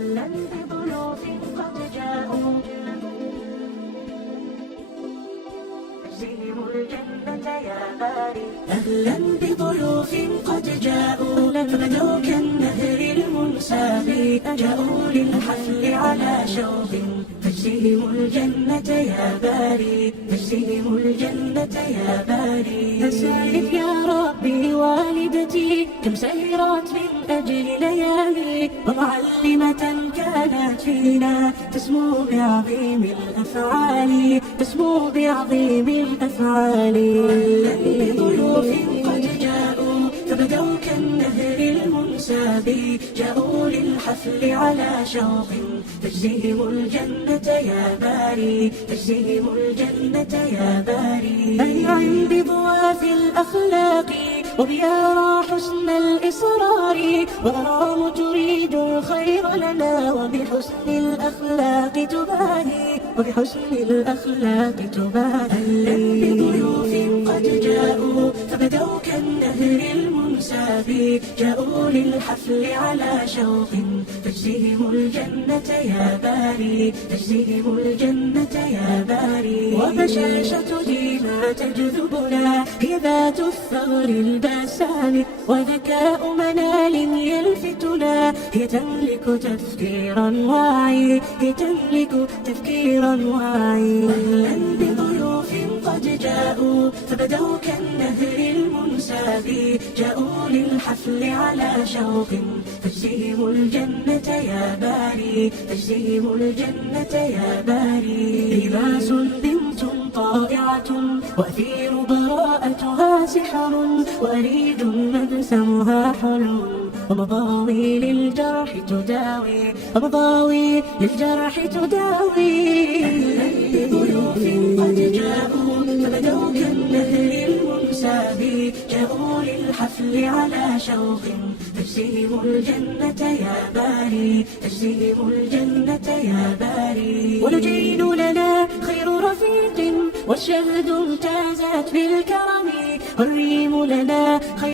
أهلا بضيوف قد جاءوا تجزيهم الجنة يا باري. أهلا بضيوف قد جاءوا فبدوا كالنهر المنساب، جاءوا للحفل على شوق تجزيهم الجنة يا باري، تجزيهم الجنة يا باري. أسألك يا ربي والدتي كم سهرت من أجل ليالي، ومعلمة كانت فينا تسمو بعظيم الأفعال، تسمو بعظيم الأفعال. بضيوف قد جاءوا فبدوا كالنهر المنساب، جاءوا للحفل على شوق تجزيهم الجنة يا باري، تجزيهم الجنة يا باري. أنعم بضواف الأخلاق وبيرى حسن الإصرار، وغرام تريد الخير لنا وبحسن الأخلاق تباهي، وبحسن الأخلاق تباهي. بضيوف قد جاءوا فبدوا كالنهر المنساب، جاءوا للحفل على شوق تجزيهم الجنة يا باري، تجزيهم الجنة يا باري. وبشاشة ديما تجذبنا هي ذات الثغر الباسام، وذكاء منال يلفتنا هي تملك تفكيرا واعي، هي تملك تفكيرا واعي. أهلا بضيوف قد جاءوا فبدوا كالنهر المنساب، جاءوا للحفل على شوق تجزيهم الجنة يا باري، تجزيهم الجنة يا باري. لباس بنت طائعة وأثير براءتها سحر، وأريد مبسمها حلو، ومضاوي للجرح تداوي، ومضاوي للجرح تداوي. بضيوف قد جاءوا فبدوا كالنهر المنساب، جاءوا للحفل على شوق تجزيهم الجنة يا باري، تجزيهم الجنة يا باري. والجين لنا خير رفيق والشهد امتازت بالكرم، والريم لنا خير